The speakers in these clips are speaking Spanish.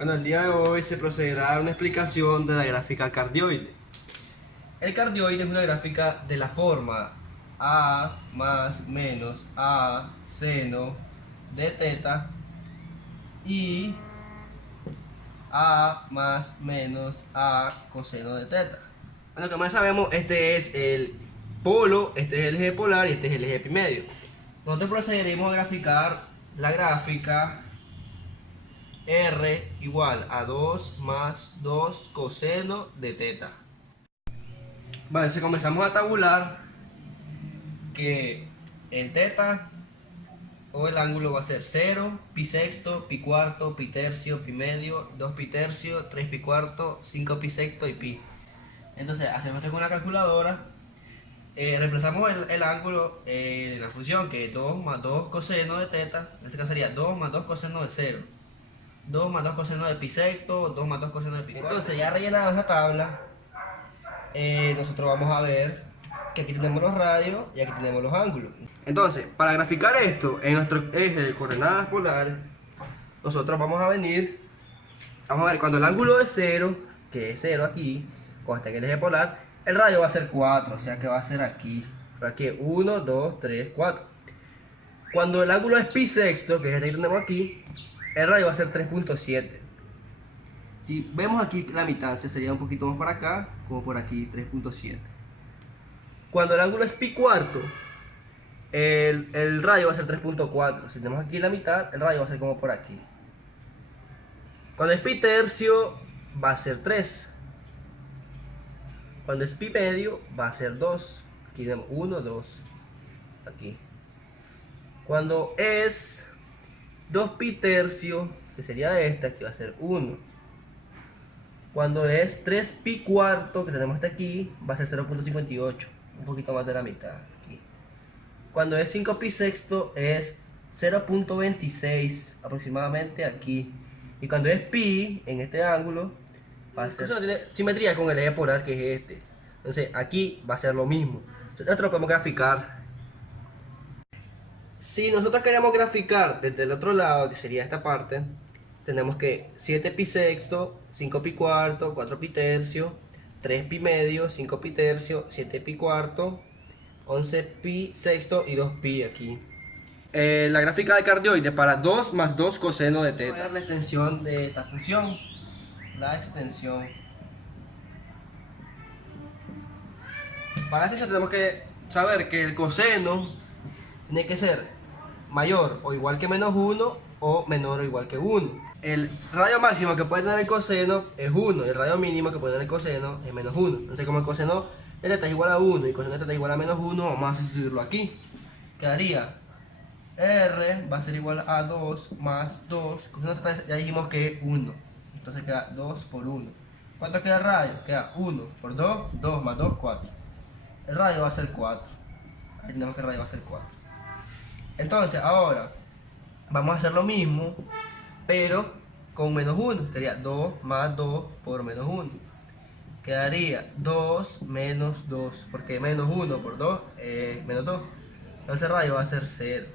Bueno, el día de hoy se procederá a una explicación de la gráfica cardioide. El cardioide es una gráfica de la forma A más menos A seno de teta y A más menos A coseno de teta. Bueno, como ya sabemos, este es el polo, este es el eje polar y este es el eje epimedio. Nosotros procederemos a graficar la gráfica R igual a 2 más 2 coseno de teta. Vale, entonces comenzamos a tabular que el teta o el ángulo va a ser 0, pi sexto, pi cuarto, pi tercio, pi medio, 2 pi tercio, 3 pi cuarto, 5 pi sexto y pi. Entonces hacemos esto con una calculadora, reemplazamos el ángulo de la función que es 2 más 2 coseno de teta, en este caso sería 2 más 2 coseno de 0. 2 más 2 coseno de pi sexto, 2 más 2 coseno de pi cuarto. Entonces ya rellenado esa tabla, nosotros vamos a ver que aquí tenemos los radios y aquí tenemos los ángulos. Entonces, para graficar esto en nuestro eje de coordenadas polares, nosotros vamos a ver cuando el ángulo es 0, que es 0 aquí, cuando está en el eje polar, el radio va a ser 4, o sea que va a ser aquí. Por aquí 1, 2, 3, 4. Cuando el ángulo es pi sexto, que es el que tenemos aquí, el radio va a ser 3.7. Si vemos aquí la mitad, sería un poquito más para acá, como por aquí, 3.7. Cuando el ángulo es pi cuarto, el radio va a ser 3.4. Si tenemos aquí la mitad, el radio va a ser como por aquí. Cuando es pi tercio, va a ser 3. Cuando es pi medio, va a ser 2. Aquí tenemos 1, 2. Aquí. Cuando es 2 pi tercio, que sería esta, aquí va a ser 1. Cuando es 3 pi cuarto, que tenemos hasta aquí, va a ser 0.58, un poquito más de la mitad. Aquí. Cuando es 5 pi sexto, es 0.26 aproximadamente aquí. Y cuando es pi, en este ángulo, va a ser... Eso tiene simetría con el eje polar, que es este. Entonces aquí va a ser lo mismo. Nosotros lo podemos graficar. Si nosotros queremos graficar desde el otro lado, que sería esta parte, tenemos que 7 pi sexto, 5 pi cuarto, 4 pi tercio, 3 pi medio, 5 pi tercio, 7 pi cuarto, 11 pi sexto y 2 pi aquí. La gráfica de cardioide para 2 más 2 coseno de teta. Voy a ver la extensión de esta función. La extensión. Para eso tenemos que saber que el coseno tiene que ser mayor o igual que menos 1 o menor o igual que 1. El radio máximo que puede tener el coseno es 1 y el radio mínimo que puede tener el coseno es menos 1. Entonces, como el coseno de teta es igual a 1 y el coseno de teta es igual a menos 1, vamos a sustituirlo aquí. Quedaría R va a ser igual a 2 más 2. Coseno de teta ya dijimos que es 1. Entonces queda 2 por 1. ¿Cuánto queda el radio? Queda 1 por 2, 2 más 2, 4. El radio va a ser 4. Ahí tenemos que el radio va a ser 4. Entonces, ahora vamos a hacer lo mismo, pero con menos 1. Sería 2 más 2 por menos 1. Quedaría 2 menos 2, porque menos 1 por 2 es menos 2. Entonces el radio va a ser 0.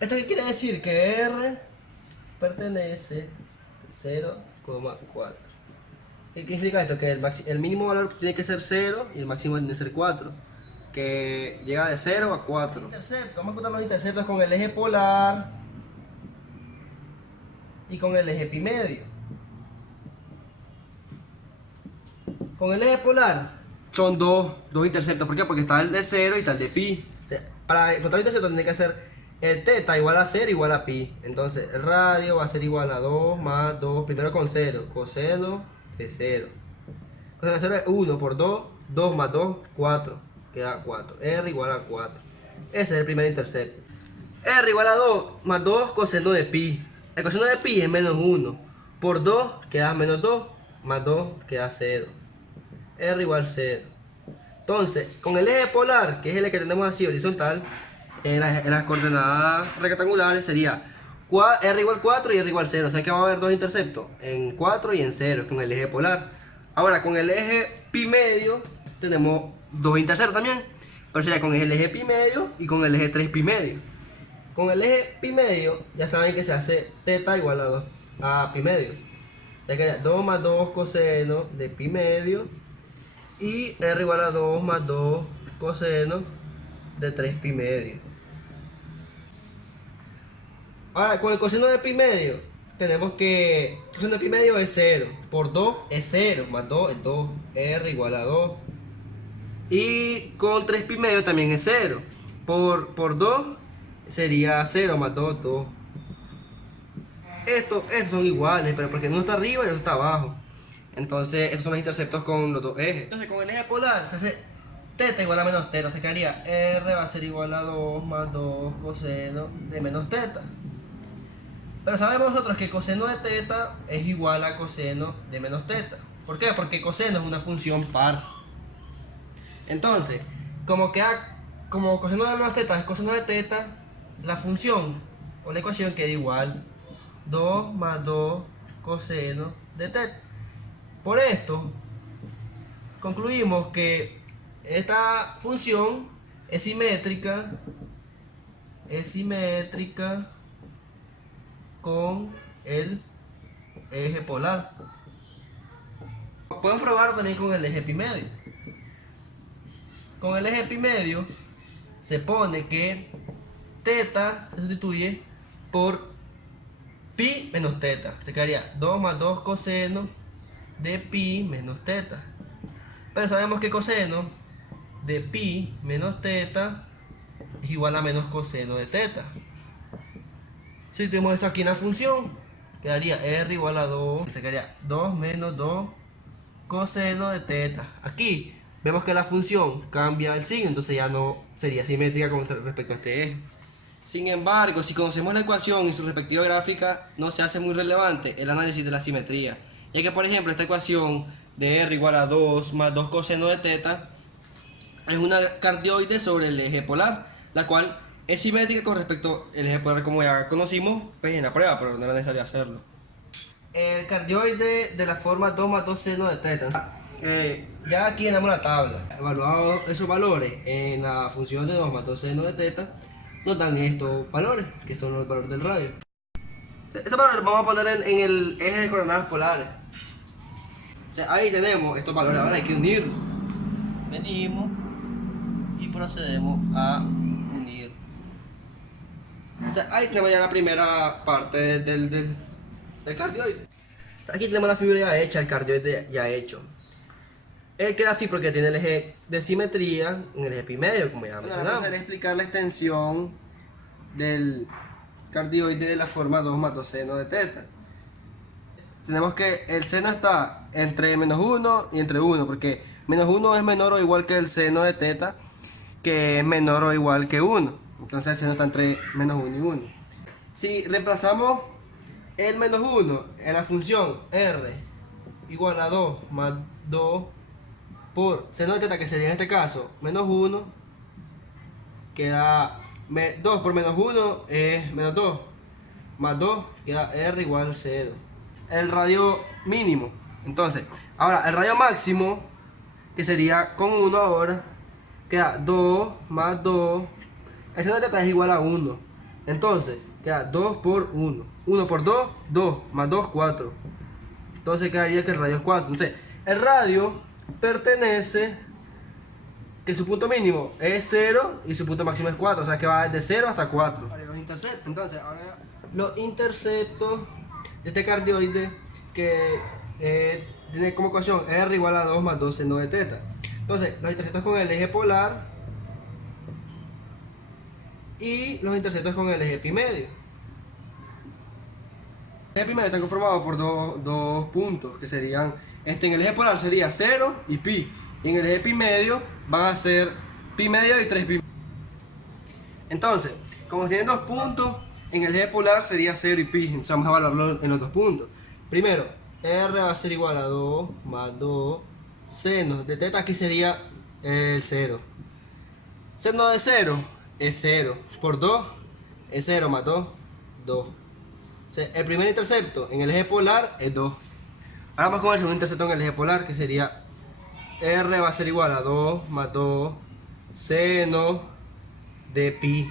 ¿Esto qué quiere decir? Que R pertenece a 0,4. ¿Qué significa esto? Que el mínimo valor tiene que ser 0 y el máximo tiene que ser 4. Que llega de 0 a 4. Intercepto. Vamos a contar los interceptos con el eje polar y con el eje epimedio. Con el eje polar son dos interceptos. ¿Por qué? Porque está el de 0 y está el de pi. O sea, para encontrar el intercepto tiene que ser el teta igual a 0 igual a pi. Entonces el radio va a ser igual a 2 más 2, primero con 0, coseno de 0. Coseno de 0 es 1 por 2, 2 más 2, 4. Queda 4. R igual a 4. Ese es el primer intercepto. R igual a 2 más 2 coseno de pi. El coseno de pi es menos 1. Por 2 queda menos 2. Más 2 queda 0. R igual 0. Entonces, con el eje polar, que es el que tenemos así horizontal, en las coordenadas rectangulares sería R igual 4 y R igual 0. O sea que va a haber dos interceptos, en 4 y en 0, con el eje polar. Ahora, con el eje pi medio, tenemos dos interceptos también. Pero sería con el eje pi medio y con el eje 3 pi medio. Con el eje pi medio, ya saben que se hace teta igual a 2 a pi medio. Ya queda 2 más 2 coseno de pi medio. Y r igual a 2 más 2 coseno de 3 pi medio. Ahora, con el coseno de pi medio, tenemos que el coseno de pi medio es 0. Por 2 es 0, más 2 es 2. R igual a 2. Y con 3 pi medio también es 0. Por 2 sería 0 más 2, 2. Estos son iguales, pero porque uno está arriba y otro está abajo. Entonces, estos son los interceptos con los dos ejes. Entonces, con el eje polar se hace teta igual a menos teta. Se quedaría R va a ser igual a 2 más 2 coseno de menos teta. Pero sabemos nosotros que coseno de teta es igual a coseno de menos teta. ¿Por qué? Porque coseno es una función par. Entonces, como coseno de menos teta es coseno de teta, la función o la ecuación queda igual 2 más 2 coseno de teta. Por esto, concluimos que esta función es simétrica con el eje polar. Podemos probar también con el eje pi medio. Con el eje pi medio se pone que teta se sustituye por pi menos teta. Se quedaría 2 más 2 coseno de pi menos teta. Pero sabemos que coseno de pi menos teta es igual a menos coseno de teta. Si tenemos esto aquí en la función, quedaría r igual a 2. Se quedaría 2 menos 2 coseno de teta. Aquí vemos que la función cambia el signo, entonces ya no sería simétrica con respecto a este eje. Sin embargo, si conocemos la ecuación y su respectiva gráfica, no se hace muy relevante el análisis de la simetría, ya que por ejemplo esta ecuación de r igual a 2 más 2 coseno de teta es una cardioide sobre el eje polar, la cual es simétrica con respecto al eje polar como ya conocimos pues, en la prueba, pero no era necesario hacerlo. El cardioide de la forma 2 más 2 seno de teta. Ya aquí tenemos la tabla. Evaluado esos valores en la función de 2 más 2 seno de teta, nos dan estos valores, que son los valores del radio. Estos valores los vamos a poner en el eje de coordenadas polares. O sea, ahí tenemos estos valores, ahora hay que unirlos. Venimos y procedemos a unir. O sea, ahí tenemos ya la primera parte del cardioide. O sea, aquí tenemos la figura ya hecha, el cardioide ya hecho. Él queda así porque tiene el eje de simetría en el eje pi medio, como ya mencionamos. Vamos a explicar la extensión del cardioide de la forma 2 más 2 seno de teta. Tenemos que el seno está entre menos 1 y entre 1, porque menos 1 es menor o igual que el seno de teta, que es menor o igual que 1. Entonces el seno está entre menos 1 y 1. Si reemplazamos el menos 1 en la función r igual a 2 más 2 por seno de teta, que sería en este caso menos 1, queda 2 por menos 1 es menos 2, más 2 queda r igual a 0. El radio mínimo. Entonces, ahora el radio máximo, que sería con 1 ahora, queda 2 más 2. El seno de teta es igual a 1. Entonces, queda 2 por 1. 1 por 2, 2. Más 2, 4. Entonces quedaría que el radio es 4. Entonces, el radio pertenece, que su punto mínimo es 0 y su punto máximo es 4. O sea que va de 0 hasta 4. Los interceptos. Entonces, ahora los interceptos de este cardioide que tiene como ecuación r igual a 2 más 2 seno de teta. Entonces, los interceptos con el eje polar y los interceptos con el eje pi medio. El eje pi medio está conformado por dos puntos que serían, en el eje polar sería 0 y pi, y en el eje pi medio van a ser pi medio y 3 pi. Entonces, como tienen dos puntos, en el eje polar sería 0 y pi, entonces vamos a evaluarlo en los dos puntos. Primero, r va a ser igual a 2 más 2 seno de teta, aquí sería el 0. Seno de 0 es 0, por 2 es 0 más 2, 2. O sea, el primer intercepto en el eje polar es 2. Ahora vamos con el segundo intercepto en el eje polar, que sería r va a ser igual a 2 más 2 seno de pi.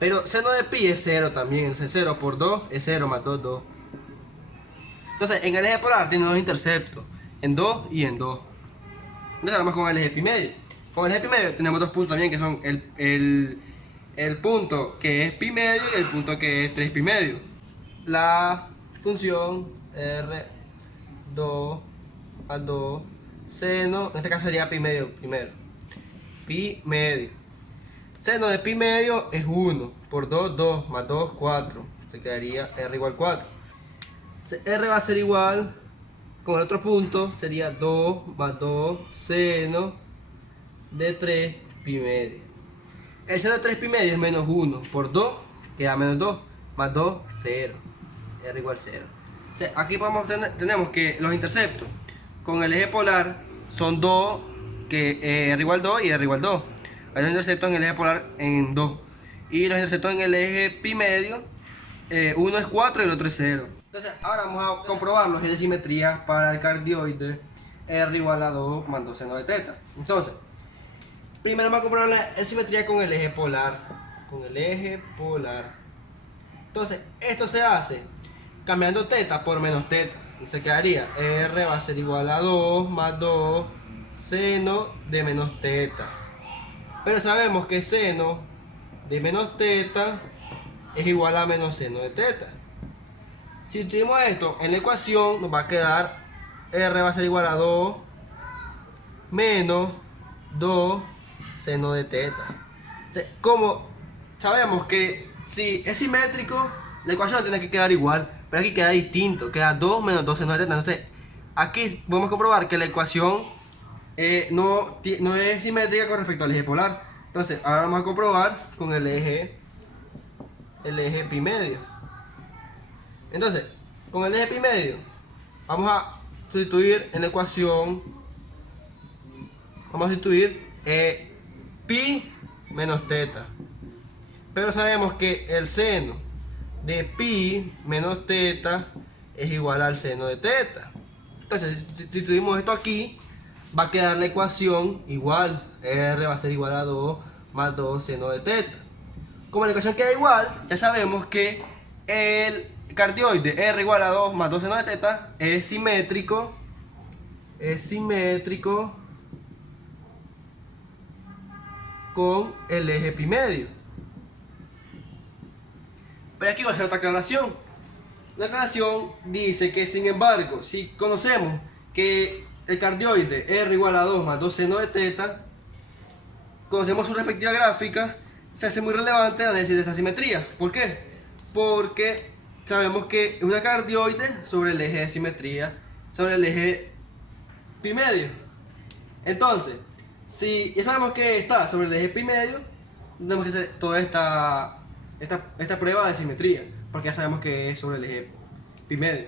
Pero seno de pi es 0 también, entonces 0 por 2 es 0 más 2, 2. Entonces en el eje polar tiene dos interceptos, en 2 y en 2. Entonces vamos con el eje pi medio. Con el eje pi medio tenemos dos puntos también que son el punto que es pi medio y el punto que es 3 pi medio. La función r 2 más 2 seno, en este caso sería pi medio primero. Pi medio. Seno de pi medio es 1 por 2, 2 más 2, 4. Se quedaría r igual 4. R va a ser igual, con el otro punto sería 2 más 2 seno de 3 pi medio. El seno de 3 pi medio es menos 1 por 2, queda menos 2 más 2, 0. R igual 0. O sea, aquí tenemos que los interceptos con el eje polar son 2, que R igual 2 y R igual 2. Hay los interceptos en el eje polar en 2. Y los interceptos en el eje pi medio, uno es 4 y el otro es 0. Entonces, ahora vamos a comprobar los ejes de simetría para el cardioide R igual a 2 más 2 seno de teta. Entonces, primero vamos a comprobar la simetría con el eje polar. Con el eje polar. Entonces, esto se hace cambiando teta por menos teta. Entonces quedaría R va a ser igual a 2 más 2 seno de menos teta. Pero sabemos que seno de menos teta es igual a menos seno de teta. Si tuvimos esto en la ecuación, nos va a quedar R va a ser igual a 2 menos 2 seno de teta. Entonces, como sabemos que si es simétrico, la ecuación tiene que quedar igual, pero aquí queda distinto, queda 2 menos 2 seno de teta. Entonces, aquí podemos comprobar que la ecuación no es simétrica con respecto al eje polar. Entonces, ahora vamos a comprobar con el eje pi medio. Entonces, con el eje pi medio, vamos a sustituir en la ecuación, vamos a sustituir pi menos teta. Pero sabemos que el seno de pi menos teta es igual al seno de teta. Entonces, si sustituimos esto aquí, va a quedar la ecuación igual. R va a ser igual a 2 más 2 seno de teta. Como la ecuación queda igual, ya sabemos que el cardioide R igual a 2 más 2 seno de teta es simétrico con el eje pi medio. Pero aquí va a hacer otra aclaración. La aclaración dice que, sin embargo, si conocemos que el cardioide R igual a 2 más 2 seno de teta, conocemos su respectiva gráfica, se hace muy relevante el análisis de esta simetría. ¿Por qué? Porque sabemos que es una cardioide sobre el eje de simetría, sobre el eje pi medio. Entonces, si ya sabemos que está sobre el eje pi medio, tenemos que hacer toda esta prueba de simetría, porque ya sabemos que es sobre el eje pi medio.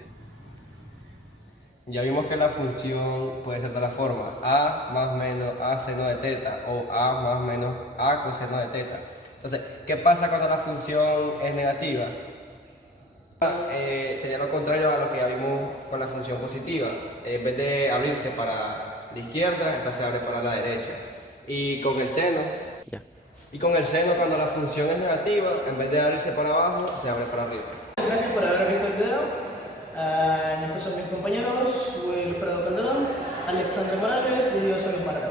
Ya vimos que la función puede ser de la forma a más menos a seno de teta o a más menos a coseno de teta. Entonces, ¿qué pasa cuando la función es negativa? Sería lo contrario a lo que ya vimos con la función positiva. En vez de abrirse para la izquierda, esta se abre para la derecha. Y con el seno, cuando la función es negativa, en vez de abrirse para abajo, se abre para arriba. Gracias por haber visto el video. Estos son mis compañeros, Wilfredo Calderón, Alexandre Morales y yo soy Marco.